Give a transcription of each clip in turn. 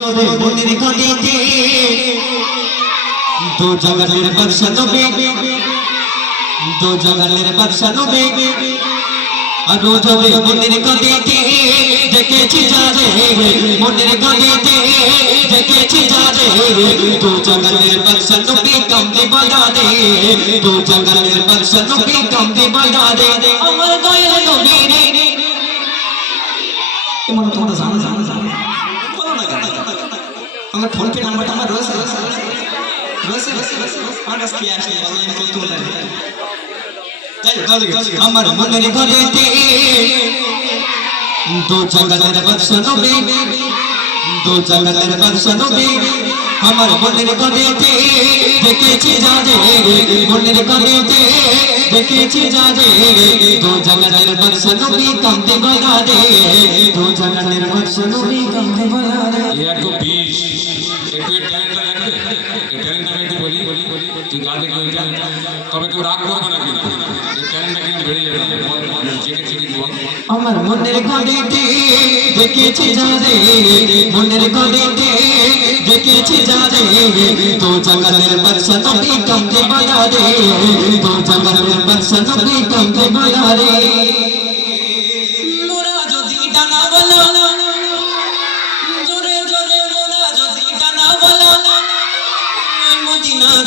মনের গলিতে দো জগতের বর্ষা নবে, দো জগতের বর্ষা নবে, আর রোজবে মনের গলিতে দেখেছি যারে মনের গলিতে দেখেছি যারে দো জগতের বর্ষা নবে কামতে বাজারে দো জগতের বর্ষা নবে কামতে বাজারে আমার দয়াল নবী রে। এমন তোমরা জানো জানো জানো বলো না কেন? আমার ফোন পে নাম্বারটা আমার রয়েছে। রয়েছে আমার কাছে কি আসে আমি করতে বলে, আমার মনের ঘরেতে দো জগতের বর্ষা নবে দো জগতের বর্ষা নবে আমার মনের ঘরেতে দেখেছি যা যে, মনের ঘরেতে দেখেছি যা যে, দো জগতের বর্ষা নবে কামতে বলা রে দো জগতের বর্ষা নবে কামতে বলা রে এ একটু ট্যালেন্টটা দেখবে এর ট্যালেন্টটা আমি একটু বলি বলি বলি তুই গান ট্যালেন্টটা তবে কেউ রাগ করবে না কিন্তু এর ট্যালেন্টটা কিন্তু বেড়ে যাবে জেগে জেগে বল আমার মনের ঘরেতে দেখেছি যারে মনের ঘরেতে দেখেছি যারে তো জঙ্গলের বর্ষা নবী কামতে বলা রে? তো জঙ্গলের বর্ষা নবী কামতে বলা রে?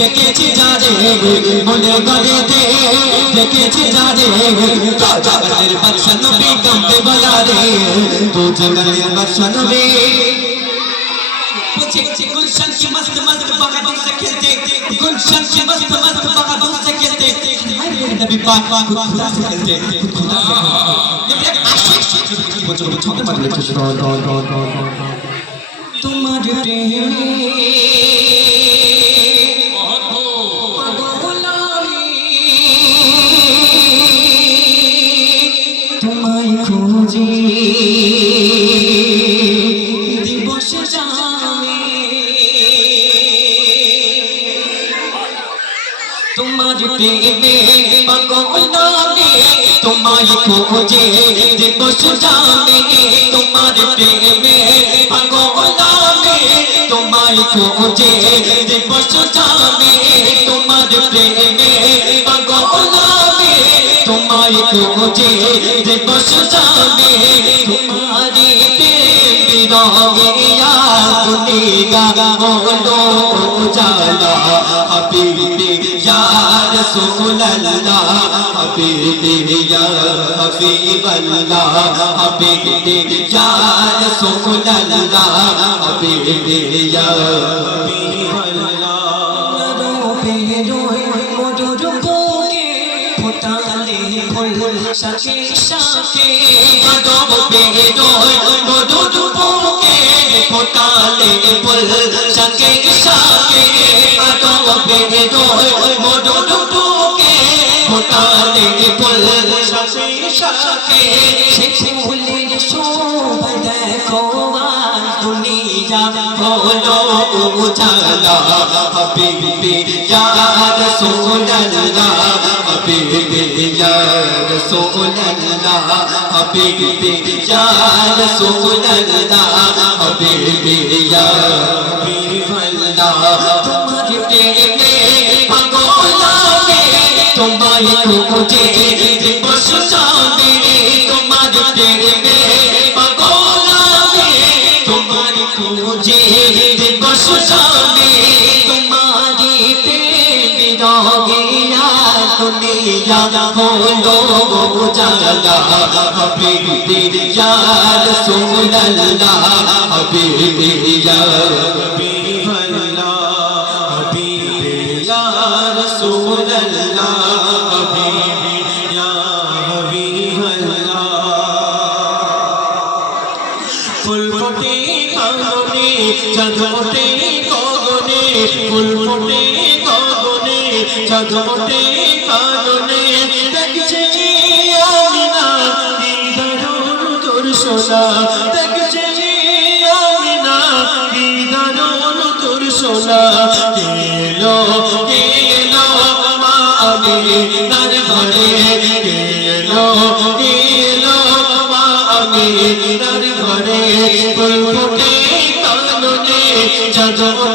দেখেছি যা রে মনের গলেতে দেখেছি যা রে তো জগতের বর্ষা তুমি কামতে বলা রে তো জগতের বর্ষা তুমি पीछे पीछे गुलशन की मस्त मस्त बगातों से खेलते गुलशन की मस्त मस्त बगातों से खेलते हाय मेरे नबी पाक खुद खुदा से खेलते खुद खुदा से खेलते ये एक आशिक की वो जो छोटे मार लेते रो रो रो रो रो तुम्हारे प्रेमी তোমায় খোঁজে দিবস যাবে তোমার প্রেমে পাগল নামে তোমায় খোঁজে দিবস যাবে তোমার প্রেমে পাগল নামে তোমায় খোঁজে দিবস যাবে তোমারি প্রেম বিরহিয়া দুনিয়া হলো জালা হাবিবি ইয়া রাসূলুল্লাহ হাবিবি ইয়া হাবিবাল্লাহ হাবিবি ইয়া রাসূলুল্লাহ হাবিবি ইয়া হাবিবাল্লাহ ফোটালে ফুল শাকে শাকে রূপে রোয় মধুর বুকে ফোটালে ফুল শাকে শাকে রূপে রোয় মধুর বুকে ফোটালে ফুল শাকে হলো উজালা হাবিবি ইয়া রাসূলুল্লাহ হাবিবি ইয়া রাসূলুল্লাহ হাবিবি ইয়া রাসূলুল্লাহ হাবিবি ইয়া হাবিবাল্লাহ তোমার প্রেমে পাগল লাগে তোমায় খুঁজে যাবে তোমার প্রেমে খুঁজে দিবস যাবে তোমারি প্রেম রগিয়া দুনিয়া হলো জালা হাবিবি ইয়া রাসূলুল্লাহ হাবিবি ইয়া হাবিবাল্লাহ চাঁদমতে কাননে দেখছে আমিনা দিদারুন তোর সোনা। দেখছে আমিনা দিদারুন তোর সোনা। কেলো কেলো, মা আমিনার ঘরে কেলো কেলো, মা আমিনার ঘরে ফুল ফুটে কাননে চাঁদমতে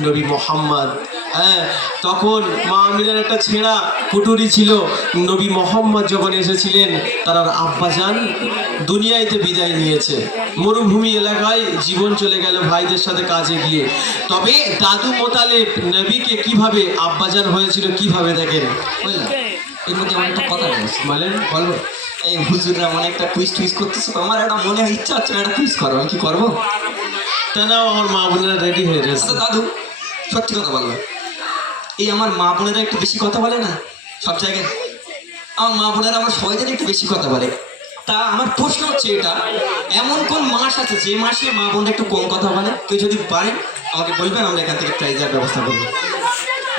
নবী মোহাম্মদ। হ্যাঁ তখন মা আমিনার একটা ছেঁড়া কুটুরি ছিল। নবী মোহাম্মদ যখন এসেছিলেন তার আব্বাজান দুনিয়াতে বিদায় নিয়েছে। মরুভূমি এলাকায় জীবন চলে গেল ভাইদের সাথে কাজে গিয়ে। তবে দাদু মোতালেব নবীকে কীভাবে আব্বাজান হয়েছিল কীভাবে দেখেন? বুঝলেন? এর মধ্যে আমার একটা কথা আছে। বলেন বলব এই হুজুররা মানে একটা কুইজ টুইজ করতেছে। তো আমার একটা মনে হয় ইচ্ছা হচ্ছে একটা কুইজ করব আমি কি করব? তা আমার মা বোনেরা রেডি হয়ে গেছে আচ্ছা দাদু সত্যি কথা বলব এই আমার মা বোনেরা একটু বেশি কথা বলে না সব জায়গায় আমার মা বোনেরা আমার সবাই যেন একটু বেশি কথা বলে তা আমার প্রশ্ন হচ্ছে এটা এমন কোন মাস আছে যে মাসে মা বোনরা একটু কম কথা বলে কেউ যদি পারেন আমাকে বলবেন আমরা এখান থেকে প্রাইজের ব্যবস্থা করব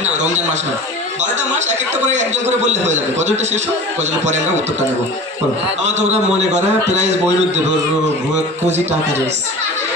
না রমজান মাস না বারোটা মাস এক একটা করে একজন করে বললে হয়ে যাবে গজলটা শেষ হোক গজল পরে আমরা উত্তরটা নেব আমার তোমরা মনে করে প্রাইজ বইনুর দেব কোজি টাকা রেস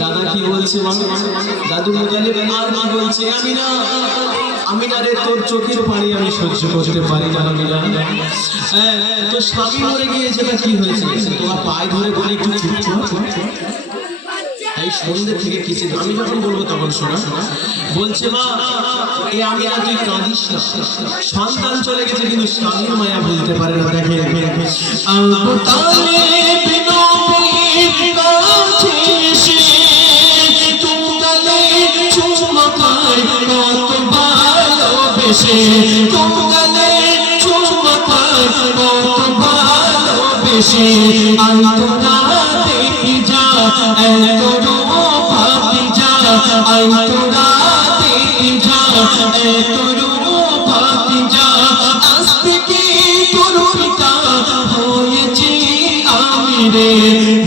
দাদা কি বলছে দাদু মোতালিব আর কি বলছে? আমি না আমি না রে তোর চোখের পানি আমি সহ্য করতে পারি না আমি না হ্যাঁ, তো স্বামী মরে গিয়েছে কি হয়েছে? তোমার পায়ে ধরে বলে একটু চুপ, চুপ। এই সন্ধ্যে থেকে কিছু আমি যখন বলব তখন শোনা, বলছে, মা, এ আমি না তুই কাঁদিস সন্তান চলে গেছে কিন্তু স্বামীর মায়া বলতে পারে না। দেখে চুমকায় কত ভালোবেসে। চুমকায় কত ভালোবেসে আন্তরা দেখি যা এত রূপ ভাবি যা আন্তরা দেখি যা এত রূপ ভাবি যা আস্তে কি তোর পিতা হয়েছে আমি রে?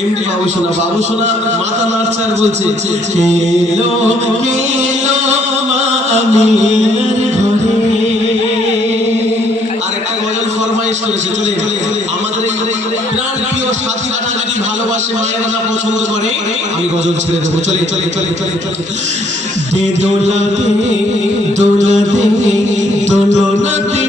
এমডি বাবু সোনা বাবু সোনা মাথা নাড়ছে আর বলছে, কেলো কেলো মা চলে আমাদের ভালোবাসে পছন্দ করে, আমি ছেড়ে দেবো। চলে চলে চলে চলে দে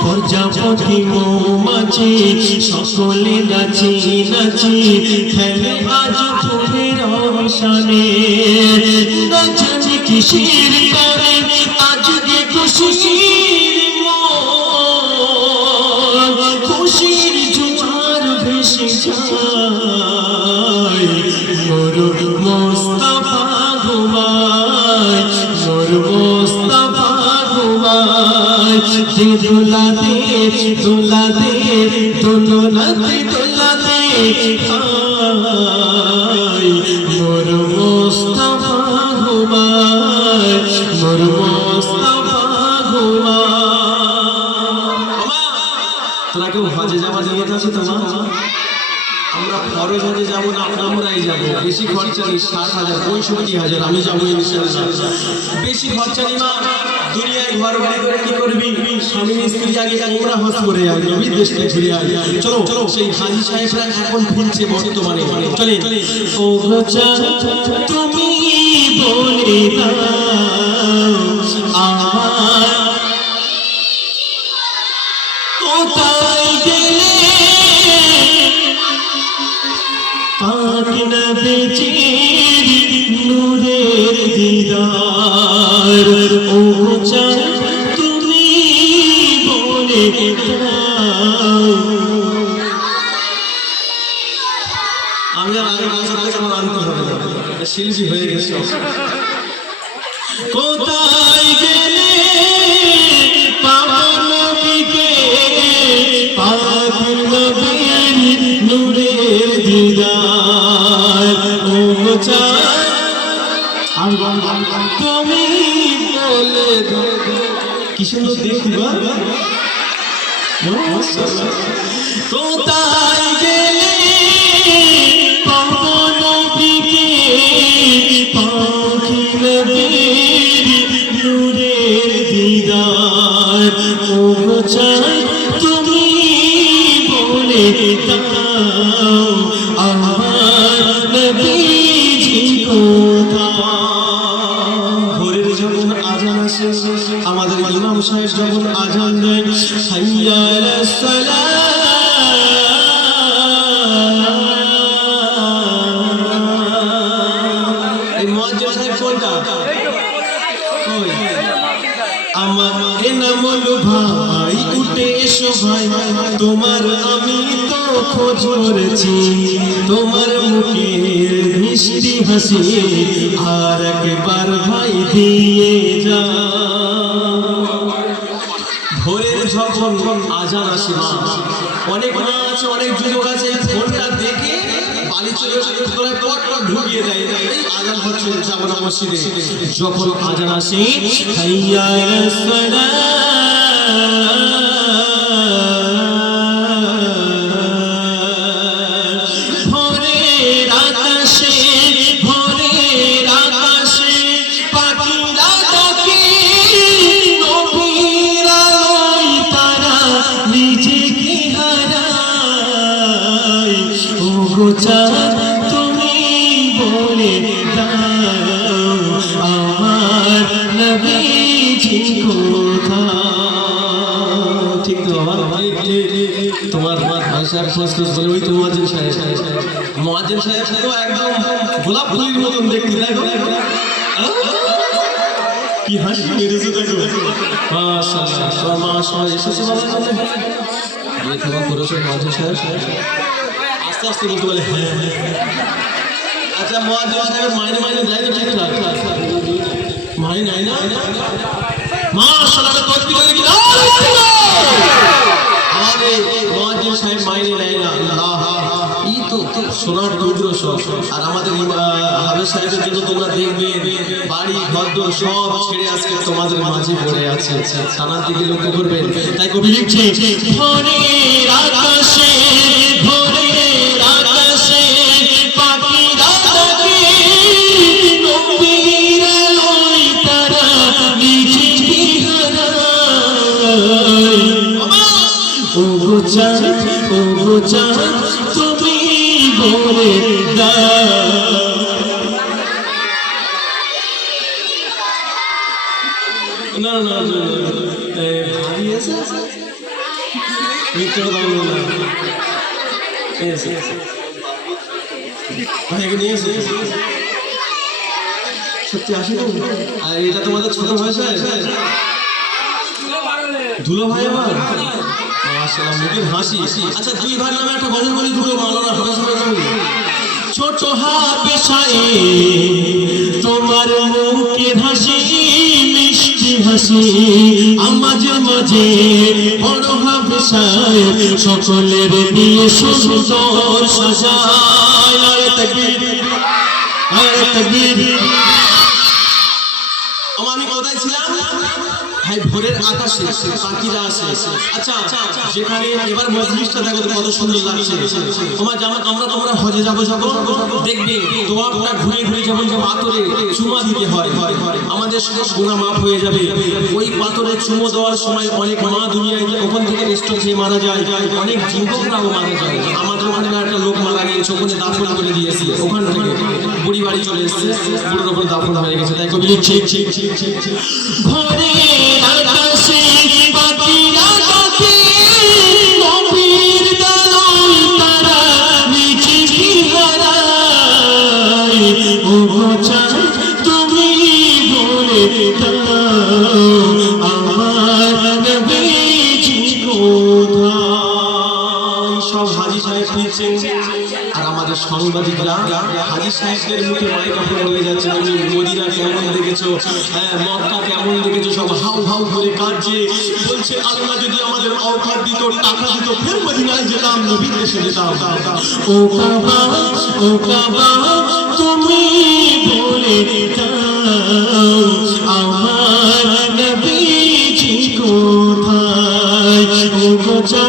প্রজাপতি মৌমাছি সকলে নাচি নাচি খেলে আজ ফুলের অবসানে। নাচি কিসের করে যে দোলা তোরা কেউ হজে যাওয়ার আছে তোমার আমরা ফরজ হজে যাব না, আমরা আমরাই যাব। বেশি খরচা নেই ষাট হাজার। পঁয়ষট্টি হাজার? আমি যাব বেশি খরচা নেই মা দুনিয়ায় ঘর বাড়ি করে কি করবি? স্বামী স্ত্রী আগে আমরা হজ করে আয় নবী ঘুরে চলো চলো, সেই হাজি সাহেবরা এখন বর্তমানে। চলে ও তুমি বলে আমার নূরের শিল্পী হয়ে গেছে। কোথায় গেলে পাবন নবীকে পাক নবীর তুমি বলে বলে তোমার মুখের মিষ্টি হাসি আর একবার ভাই দিয়ে যা। ভোরের যখন আজান আসে অনেক মা আছে, অনেক যুবক আছে, ফোনটা দেখে বালি চলে তোরা খোঁজ খোঁজ বলে ওই তো মোয়াজ্জিন সাহেব। মোয়াজ্জিন সাহেব তো একদম গোলাপ ফুলের মতন দেখতে, দেখো কি হাসি মেরেছে দেখো। মাশাআল্লাহ তোমার মা সবাই এসেছে জন্য বিয়ে থাকা করেছ মোয়াজ্জিন সাহেব। আস্তে আস্তে বলতে বলে হ্যাঁ আচ্ছা মোয়াজ্জিন সাহেব মাইনে মাইনে দেয় তো ঠিকঠাক। মাইনে না আমাদের মুয়াজ্জিন সাহেব মাইনে নেয় না আল্লাহ ই তো তো সোনার দুর্দশ আর আমাদের হাবে সাহেবের জন্য তোমরা দেখবে, বাড়ি ঘর সব ছেড়ে আজকে তোমাদের মাঝে পড়ে আছে। থানার দিকে লক্ষ্য করবেন। তাই কবি লিখছে এটা তোমাদের ছোট ভাই আমার মাশাআল্লাহ আচ্ছা ভাই নামে একটা গজল বলি তোমার মুখের হাসি, মিষ্টি হাসি। আমাদের মাঝে বড় সায় সকলের দিয়ে সুন্দর সাজায়। আচ্ছা আমাদের সব গুণা মাফ হয়ে যাবে। ওই পাথরে চুমো দেওয়ার সময় অনেক মা দুনিয়ায় ওখান থেকে মারা যায়। অনেক যুবকরাও মারা যায়। আমাদের একটা লোক মারা ওখানে দাফন করে দিয়েছে ওখান থেকে বুড়ি বাড়ি চলে এসেছে। বুড়োর ওপর দাফন হয়ে গেছে। তাই কবি লিখছে ঘরে যেতাম নবীর দেশে যেতাম ও বাবা ও বাবা, তুমি বলে আমার নবীজি কোথায়? ও গজা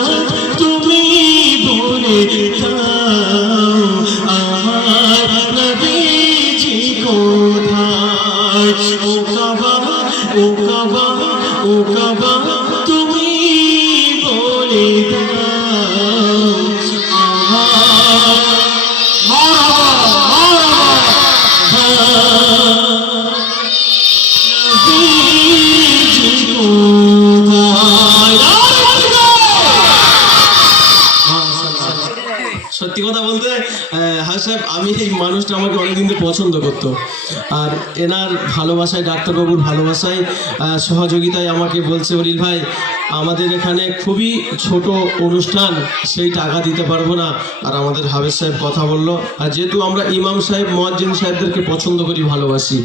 কথা বলতে হ্যাঁ সাহেব, আমি এই মানুষটা আমাকে অনেকদিন ধরে পছন্দ করতো। আর এনার ভালোবাসায় ডাক্তারবাবুর ভালোবাসায় সহযোগিতায় আমাকে বলছে অরিল ভাই, আমাদের এখানে খুবই ছোট অনুষ্ঠান, সেই টাকা দিতে পারব না। আর আমাদের হাবেজ সাহেব কথা বলল, আর যেহেতু আমরা ইমাম সাহেব, মজ্জিন সাহেবদেরকে পছন্দ করি, ভালোবাসি